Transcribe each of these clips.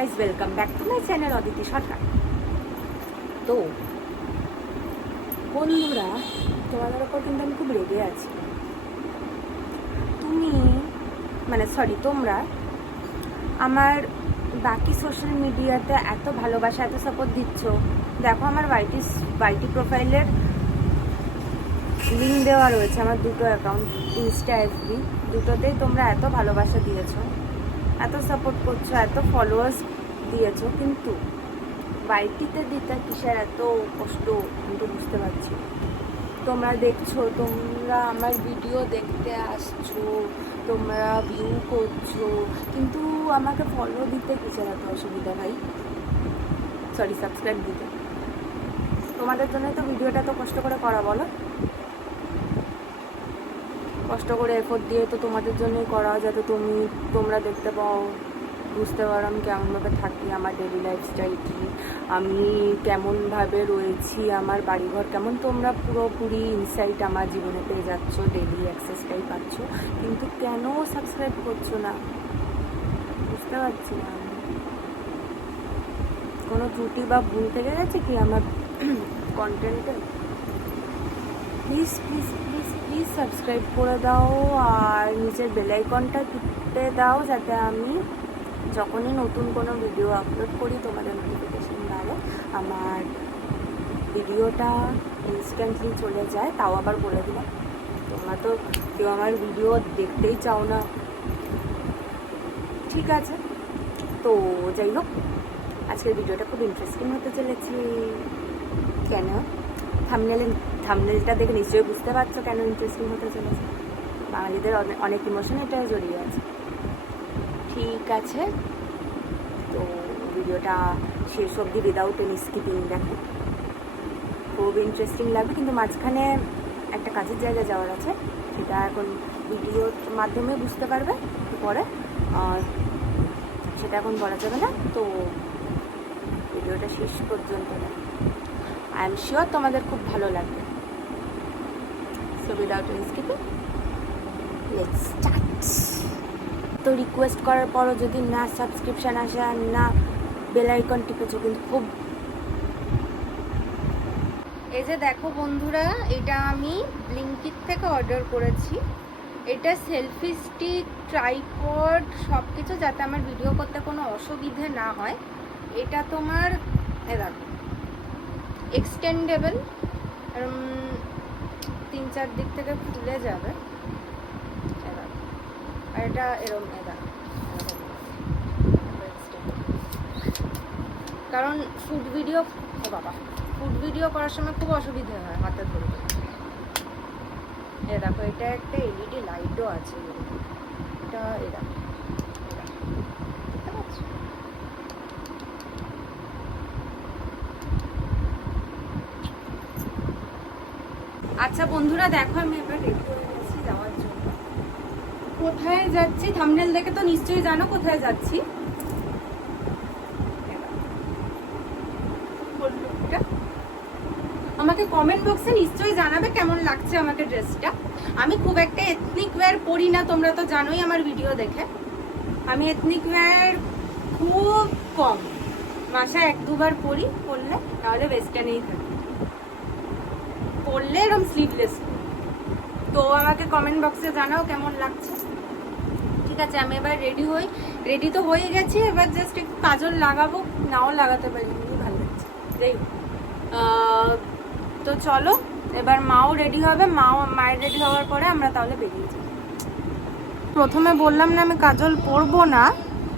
Guys, welcome back to my channel Aditi Sarkar. তো বন্ধুরা, তোমাদের ওপর কিন্তু আমি খুব রেগে আছি। তোমরা আমার বাকি সোশ্যাল মিডিয়াতে এত ভালোবাসা, এত সাপোর্ট দিচ্ছ। দেখো, আমার ওয়াইটি প্রোফাইলের লিঙ্ক দেওয়া রয়েছে, আমার দুটো অ্যাকাউন্ট, ইনস্টা, এফবি, দুটোতেই তোমরা এত ভালোবাসা দিয়েছো, এত সাপোর্ট করছো, এত ফলোয়ার্স দিয়েছো, কিন্তু ওয়াইটিতে দিতে কিসের এত কষ্ট আমি তো বুঝতে পারছি। তোমরা দেখছো, তোমরা আমার ভিডিও দেখতে আসছো, তোমরা ভিউ করছো, কিন্তু আমাকে ফলো দিতে কিসের এত অসুবিধা ভাই? সাবস্ক্রাইব দিতে। তোমাদের জন্যই তো ভিডিওটা তো কষ্ট করে করা, বলো? কষ্ট করে এফোর্ট দিয়ে তো তোমাদের জন্যই করা, যাতে তোমরা দেখতে পাও, বুঝতে পারো আমি কেমনভাবে থাকি, আমার ডেলি লাইফস্টাইল কী, আমি কেমনভাবে রয়েছি, আমার বাড়িঘর কেমন। তোমরা পুরোপুরি ইনসাইট আমার জীবনে পেয়ে যাচ্ছ, ডেলি অ্যাক্সেসটাই পাচ্ছ, কিন্তু কেন সাবস্ক্রাইব করছো না বুঝতে পারছি না। কোনো ত্রুটি বা ভুল থেকে গেছে কি আমার কন্টেন্টে? Please please please please subscribe করে দাও, আর নিচের বেল আইকনটা টিপে দাও, যাতে আমি যখনই নতুন কোনো ভিডিও আপলোড করি তোমাদের নোটিফিকেশান বাড়ে, আমার ভিডিওটা ইনস্ট্যান্টলি চলে যায়। তাও আবার বলে দিলাম, তোমরা তো কেউ আমার ভিডিও দেখতেই চাও না, ঠিক আছে? তো যাই হোক, আজকের ভিডিওটা খুব ইন্টারেস্টিং হতে চলেছে। কেন? থাম্বনেলটা দেখে নিশ্চয়ই বুঝতে পারছো কেন ইন্টারেস্টিং হতে চলেছে। বাঙালিদের অনেক ইমোশন এটা জড়িয়ে আছে, ঠিক আছে? তো ভিডিওটা শেষ অবধি উইদাউট এনি স্কিপিং দেখো, খুব ইন্টারেস্টিং লাগবে। কিন্তু মাঝখানে একটা কাজের জায়গায় যাওয়ার আছে, সেটা এখন ভিডিওর মাধ্যমে বুঝতে পারবে পরে, আর সেটা এখন বলা যাবে না। তো ভিডিওটা শেষ পর্যন্ত আই এম শিওর তোমাদের খুব ভালো লাগবে। So without any skipping let's start. তো রিকোয়েস্ট করার পরও যদি না সাবস্ক্রিপশান আসে আর না বেল আইকন টিপেছো, কিন্তু খুব। এই যে দেখো বন্ধুরা, এটা আমি ব্লিঙ্কিট থেকে অর্ডার করেছি। এটা সেলফি স্টিক, ট্রাইপড, সব কিছু, যাতে আমার ভিডিও করতে কোনো অসুবিধে না হয়। এটা তোমার দেখো এক্সটেন্ডেবল, 3-4 দিক থেকে খুলে যাবে, আর এটা এরম কারণ ফুড ভিডিও করার সময় খুব অসুবিধে হয় হাতে ধরতে। দেখো, এটা একটা এলইডি লাইটও আছে, এটা দেখতে পাচ্ছ? আচ্ছা বন্ধুরা, দেখো আমি এবার রেডি হয়ে গেছি যাওয়ার জন্য। কোথায় যাচ্ছি থাম্বনেল দেখে তো নিশ্চয়ই জানো কোথায় যাচ্ছি। আমাকে কমেন্ট বক্সে নিশ্চয়ই জানাবে কেমন লাগছে আমাকে ড্রেসটা। আমি খুব একটা এথনিক ওয়্যার পরি না, তোমরা তো জানোই আমার ভিডিও দেখে। আমি এথনিক ওয়্যার খুব কম, মাসে 1-2 বার পরি, পরলে, নাহলে ওয়েস্টার্নেই থাকি, পরলে এরকম স্লিভলেস। তো আমাকে কমেন্ট বক্সে জানাও কেমন লাগছে, ঠিক আছে? আমি এবার রেডি তো হয়ে গেছি, এবার জাস্ট একটু কাজল লাগাবো, নাও লাগাতে পারি, ভালো লাগছে। যাই তো চলো, এবার মাও রেডি হবে, মায়ের রেডি হওয়ার পরে আমরা তাহলে বেরিয়ে যাই। প্রথমে বললাম না আমি কাজল পরবো না,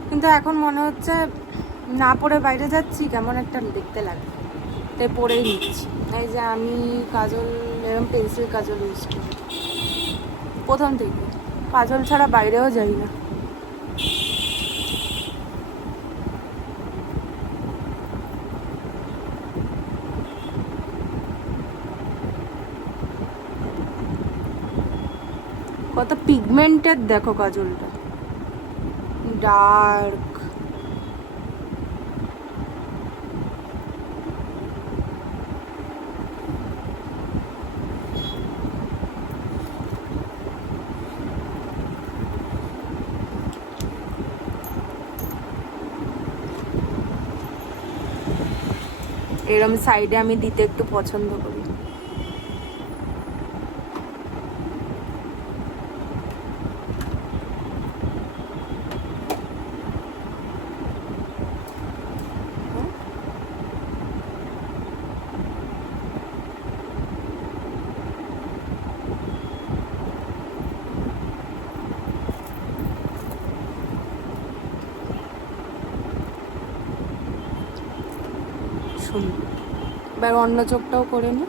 কিন্তু এখন মনে হচ্ছে না পরে বাইরে যাচ্ছি কেমন একটা দেখতে লাগে, তাই পরেই নিচ্ছি। এই যে আমি কাজল, এরকম পেন্সিল কাজল ইউজ করি প্রথম থেকে, কাজল ছাড়া বাইরেও যাই না। কত পিগমেন্টেড দেখো কাজলটা, ডার্ক। এরম সাইডে আমি দিতে একটু পছন্দ করি। এবার অন্য চোখটাও করে নি।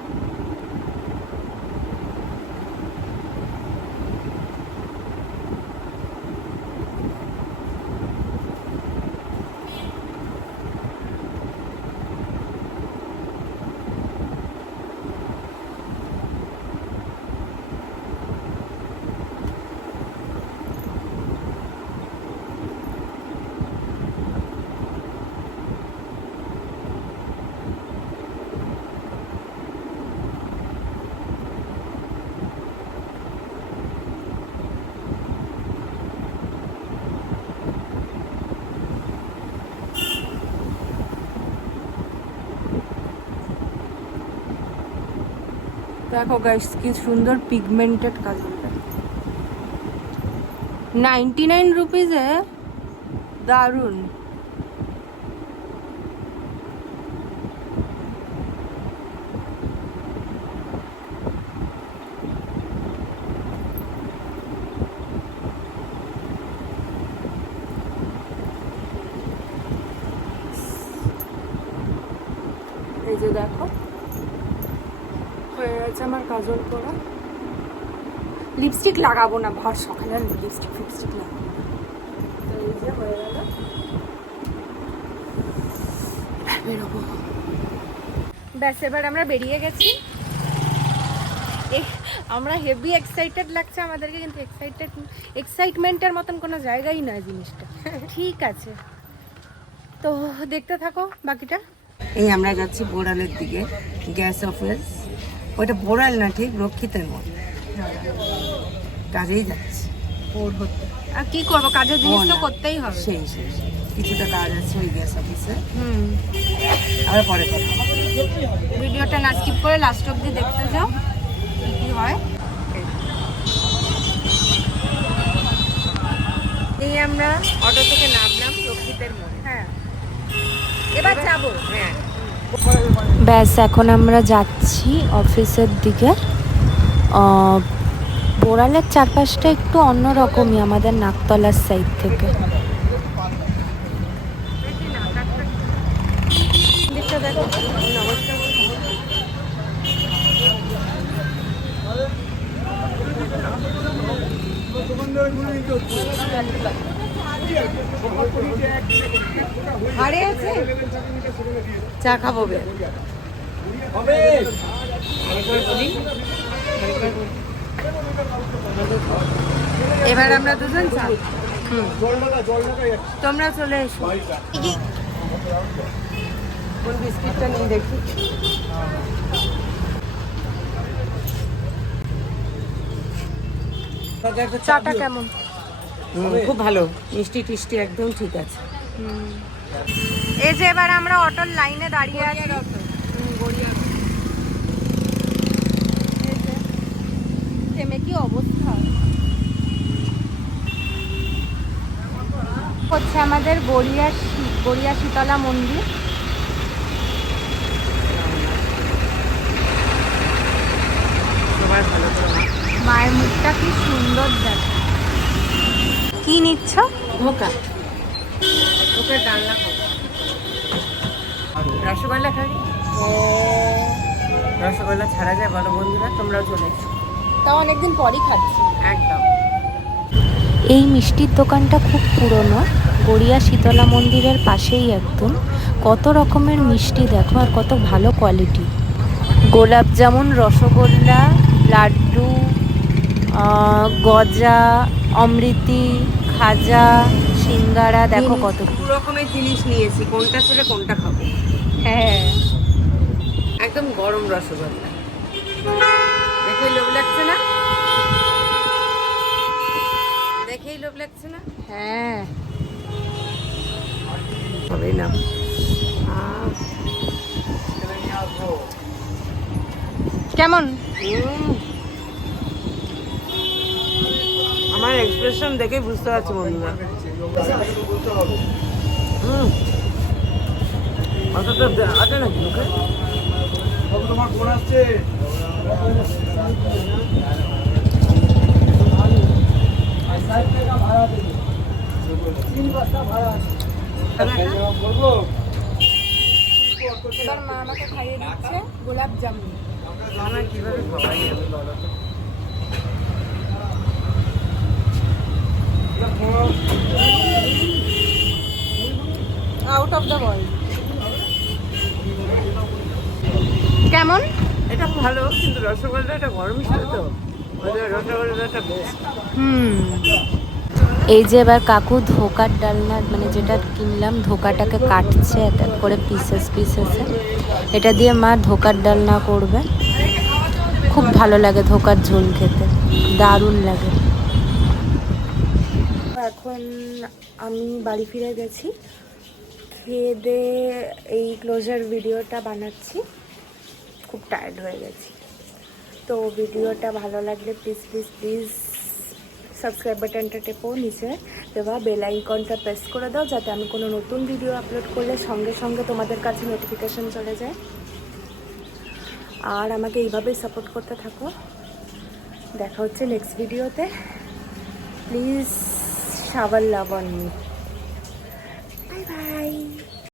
দেখো গাইস কি সুন্দর পিগমেন্টেড কাজলটা, 99 রুপিজে, দারুন। এই যে দেখো হয়ে গেছে আমার কাজল করা। লিপস্টিক লাগাবো না, ভর সকালে আর লিপস্টিক ফিপস্টিক লাগাবো না। তো এই যে হয়ে গেল, বেরোবো। ব্যাস এবার আমরা বেরিয়ে গেছি। আমরা হেভি এক্সাইটেড লাগছে আমাদেরকে, কিন্তু এক্সাইটমেন্টের মতন কোনো জায়গাই নয় জিনিসটা। ঠিক আছে, তো দেখতে থাকো বাকিটা। এই আমরা যাচ্ছি বোড়ালের দিকে, গ্যাস অফিস। ওইটা বোড়াল না, ঠিক রক্ষিতের মধ্যে কাজেই যাচ্ছি। আর কি করবো, কাজের জিনিস তো করতেই হবে। সেই কিছুটা কাজ আছে ওই গ্যাস অফিসে। আবার পরে কথা। ভিডিওটা না স্কিপ করে লাস্ট অবধি দেখতে যাও কি হয়। এই আমরা অটো থেকে নামলাম রক্ষিতের মোড়ে। হ্যাঁ, এবার যাবো। হ্যাঁ, ব্যাস এখন আমরা যাচ্ছি অফিসের দিকে। বোড়ালের চারপাশটা একটু অন্যরকমই আমাদের নাকতলার সাইড থেকে। চা খাবো। এবার আমরা দুজন চা, তোমরা চলে এসো। কোন বিস্কিটটা নিয়ে দেখি। চাটা কেমন? খুব ভালো, মিষ্টি টিষ্টি একদম ঠিক আছে। এই যে এবার আমরা অটোর লাইনে দাঁড়িয়ে আছি। থেমে কি অবস্থা হচ্ছে আমাদের গড়িয়া শীতলা মন্দির। মায়ের মুখটা কি সুন্দর দেখো। কি নিচ্ছ? ধোকা ডালনা খাবো। রসগোল্লা খাবি? রসগোল্লা ছাড়া যায় বলো বন্ধুরা? তোমরাও চলে এসো। তাও অনেকদিন পরই খাচ্ছি। একদম। এই মিষ্টির দোকানটা খুব পুরনো, গড়িয়া শীতলা মন্দিরের পাশেই একদম। কত রকমের মিষ্টি দেখো, আর কত ভালো কোয়ালিটি। গোলাপ জামুন, রসগোল্লা, লাড্ডু, গজা, অমৃতি, খাজা, সিঙ্গারা, দেখো কত রকমের জিনিস নিয়েছি, কোনটা ছেড়ে কোনটা খাবো। হ্যাঁ, একদম গরম রসগোল্লা দেখে লোভ লাগছে না? দেখেই লোভ লাগছে না? হ্যাঁ, হবে না। কেমন? আমার এক্সপ্রেশন দেখেই বুঝতে পারছি বন্ধুরা। অতটা আছে নাকি ওকে? তোমার ফোন আসছে। এবার মা আমাকে খাইয়ে দিচ্ছে গোলাপ জামুন। আমার কিভাবে খাওয়াই আউট অফ দ্য ওয়ার্ল্ড। কেমন? এটা ভালো, কিন্তু রসগোল্লাটা গরম ছিল তো, রসগোল্লাটা বেস্ট। এই যে এবার কাকু ধোকার ডালনা মানে যেটা কিনলাম ধোকাটাকে কাটছে এক এক করে পিসেস পিসেসে। এটা দিয়ে মা ধোকার ডালনা করবে। খুব ভালো লাগে ধোকার ঝোল খেতে, দারুণ লাগে। এখন আমি বাড়ি ফিরে গেছি, খেয়ে দিয়ে এই ক্লোজার ভিডিওটা বানাচ্ছি। খুব টায়ার্ড হয়ে গেছি। তো ভিডিওটা ভালো লাগলে প্লিজ প্লিজ প্লিজ সাবস্ক্রাইব বাটনটা টেপো, নিচে দেওয়া বেল আইকনটা প্রেস করে দাও, যাতে আমি কোনো নতুন ভিডিও আপলোড করলে সঙ্গে সঙ্গে তোমাদের কাছে নোটিফিকেশন চলে যায়। আর আমাকে এইভাবেই সাপোর্ট করতে থাকো। দেখা হচ্ছে নেক্সট ভিডিওতে। Please shower love on me.